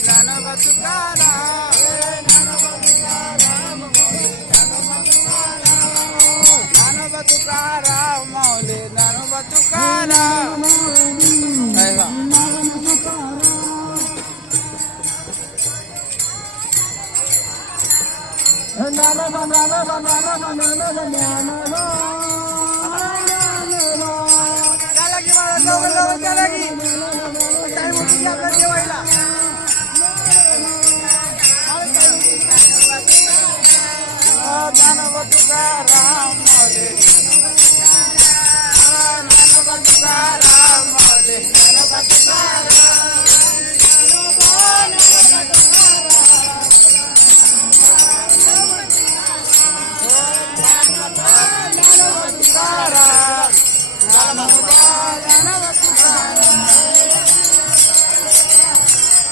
ज्ञानोबा तुकाराम ज्ञानोबा तुकाराम माऊली ज्ञानोबा तुकाराम ऐका ज्ञानोबा ज्ञानोबा ज्ञानोबा ज्ञानोबा ज्ञानोबा